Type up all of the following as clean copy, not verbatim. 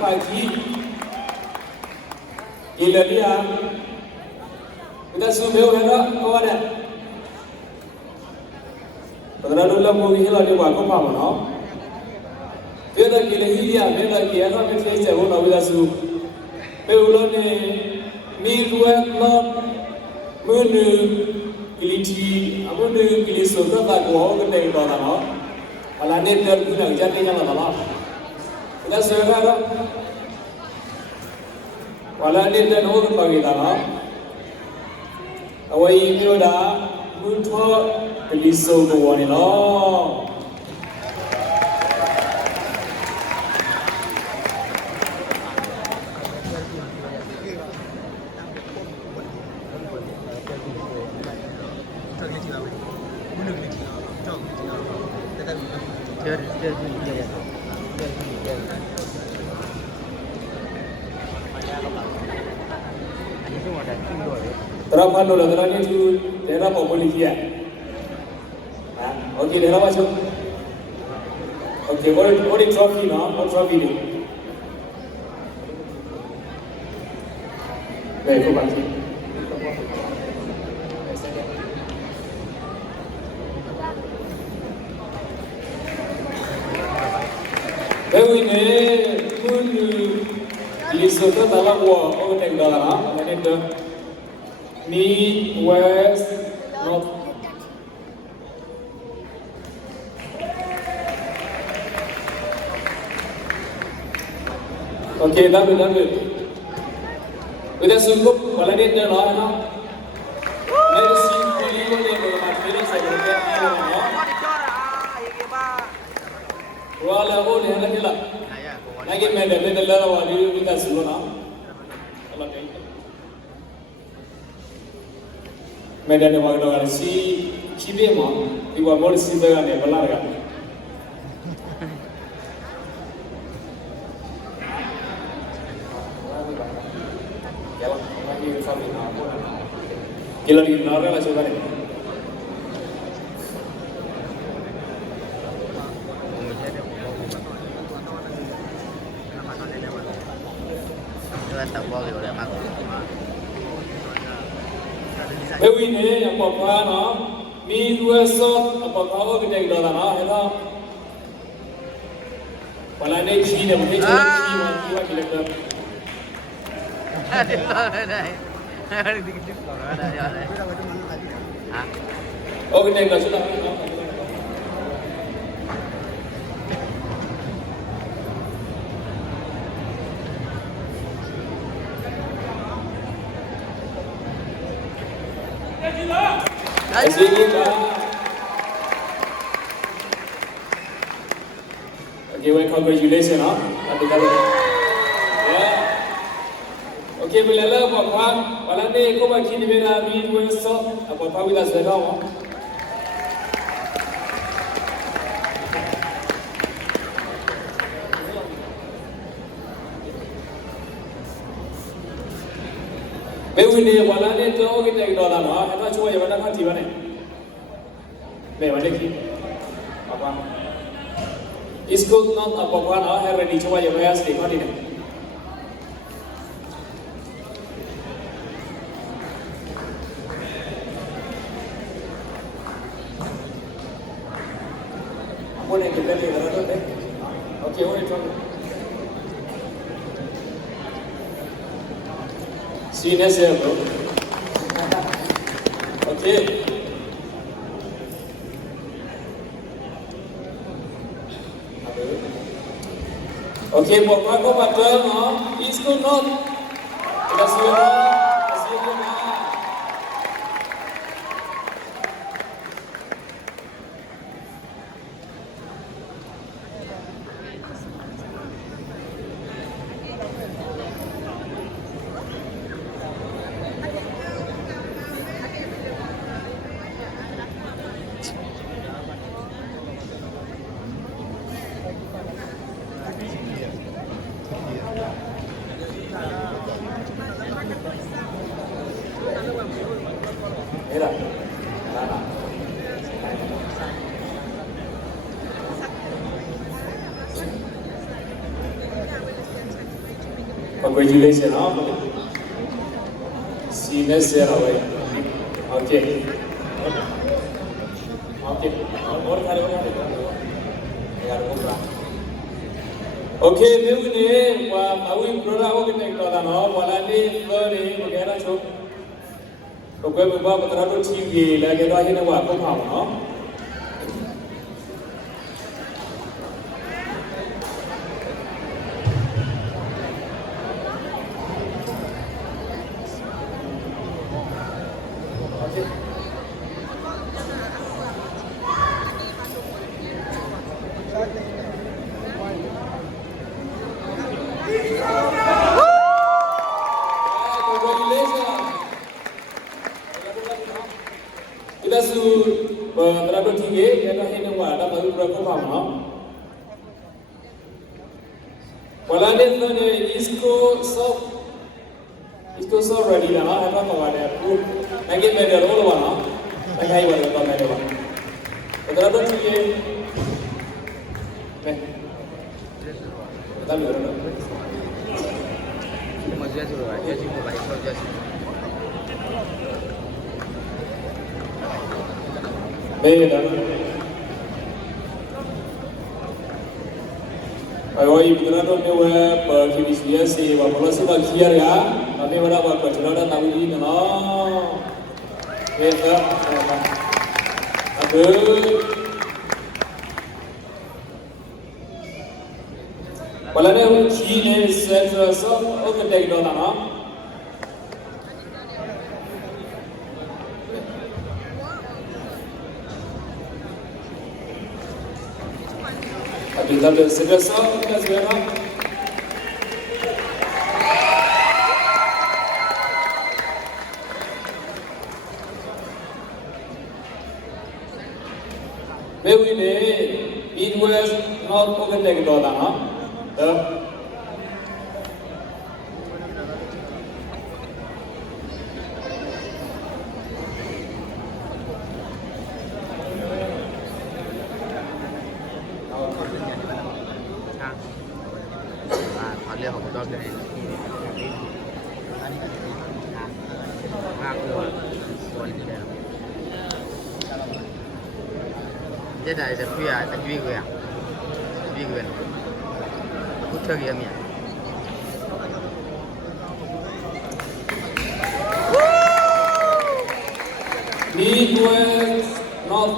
Pagi gila dia kita subuh ada kawan ada pada dulu mau gila di mana kau mana kita gila dia kita gila kita kerja orang kita subuh berulang ni mingguan lot menu kiliti amun kilit sudah tak kau kita yang tahu tak kalau ni terguna jadi yang apa kita sekarang wala ni dan orang bagi tanah awal ini udah muncul episode ini loh Terapkan dulu, terapkan itu daerah Populikia. Okey, daerah macam. Okey, boleh trophy na, boleh trophy ni. Baik, tu pasti. Baik ini, pun di sana dalam orang negara, mana tu? Me, West, North. Okay, dah boleh. Udah cukup, kalau dia dah lah. Merci, boleh bermakna saya berkata. Wala boleh lagi lah. Lagi medal lah, wali kita semua. Medan yang mana si kibe mah, ibu amor si dengan yang belar kan. Kila di nara lah coba ni. Tak boleh oleh mak. Baik ini yang apa-apa na, mi dua sot apa kau kita yang dah na, วันนั้นได้ขี้เนี่ยผมได้ช่วยขี้มาขี้ว่ากินเลยครับ Ada lah, ada dikit ada ada. Hah? Oh, ini enggak sudah. Okay, well, congratulations, huh? Yeah. Okay, bila lah apa? Kalau ni kau macam ni bila minggu esok, apa bila sudah kau? Baru ni, kalau ni tu kita ikut dalam, apa cuba yang mana kan tiba ni? Baru ni apa? Iskut not apa kan? Hari ni cuba yang mana sih kau ni? Boleh kita lihat ada tak? Okay, boleh coba. Sini saya bro. Okay. Okay, pokok kau macam iskut not. Kita siapa? Congratulations, Senior Sarah, okay. Okay. Okay, ni awi program kita ikut dalam, walau ni ni negara tu, kau beberapa terlalu tinggi, lagi dah ini kau faham, Kita terlalu tinggi, kita ini ada baru berapa lama? Walau ni isko so ready lah, apa kawan dia? Lagi beda role mana? Lagi beda apa beda mana? Terlalu tinggi. Kita lihat. Masih ada juga, jadi baik saja. Beda. Ayo ibu terlalu ni perkini sih, walau sebab kiar ya, tapi berapa perjalanan tahu ini no. Beda. Aduh. Walau ni kini saya so, okey tak ikut nama. Kita bersedia kita segera. Baru ni, it was not okey tak ikut nama. Lihat aku tahu ni. Aku soal dia. Dia dah ada kuya, tak jual kuya. Jual kuya. Ito kaya niya. Ni gue not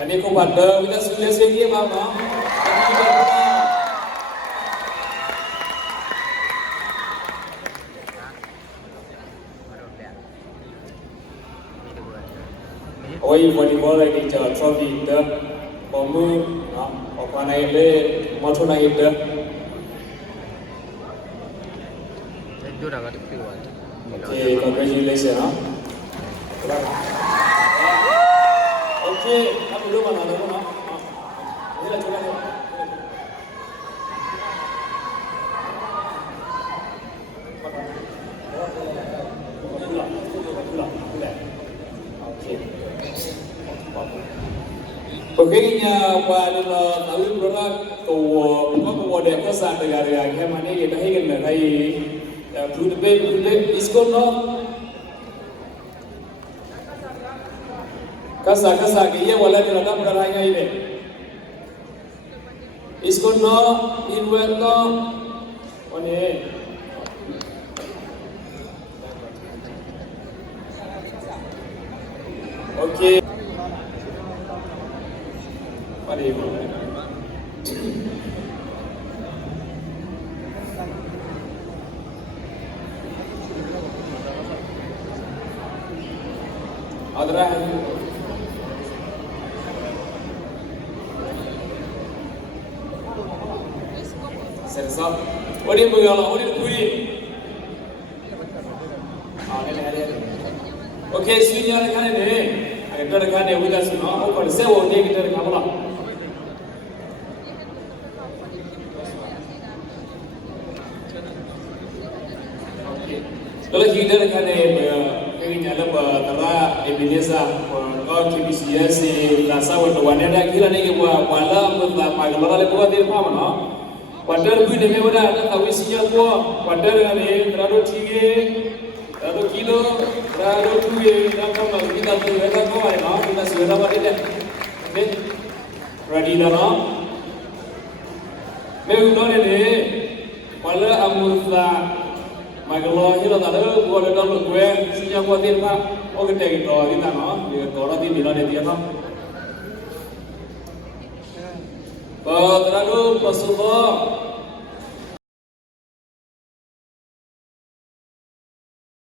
ini ko pada kita sudah sedih mama. Oi volleyball lagi jalan trophy itu, kamu, apa naik le, motor naik itu. Itu dah kata keluar. Okay, congratulations. Okay, kamu dulu mana dulu nak? Ini lah coba ni. Pokoknya pada tahun berapa kau ada kesan negara yang mana kita ingin mengenai budaya iskon no kasa kia wala kita berada ini iskon no inwet no ini okay. Mari mulai. Adra. Sersa. Odi mengala, odi puri. Okay, senior kan ini. Agak kan ini udah semua. Oh, kalau saya mau dia kita kamu lah. Kalau kita kan ini nyala tera Ebenezer, kalau KBCS rasa waktu wanita kita ni kita wala kita pagalaran kita dia apa mana? Wajar pun demi mana ada tahu isinya apa? Wajar ni terlalu tinggi, terlalu kilo, terlalu tinggi, nak kamu kita tu kita kau mana? Kita sudah apa dia? Ready dah no? Mereka ni wala amulta Magalo hilo tado gua ada dalam gue sejak gua tirta oh gede gitu kita no dia orang di bila dia no terlalu pasuko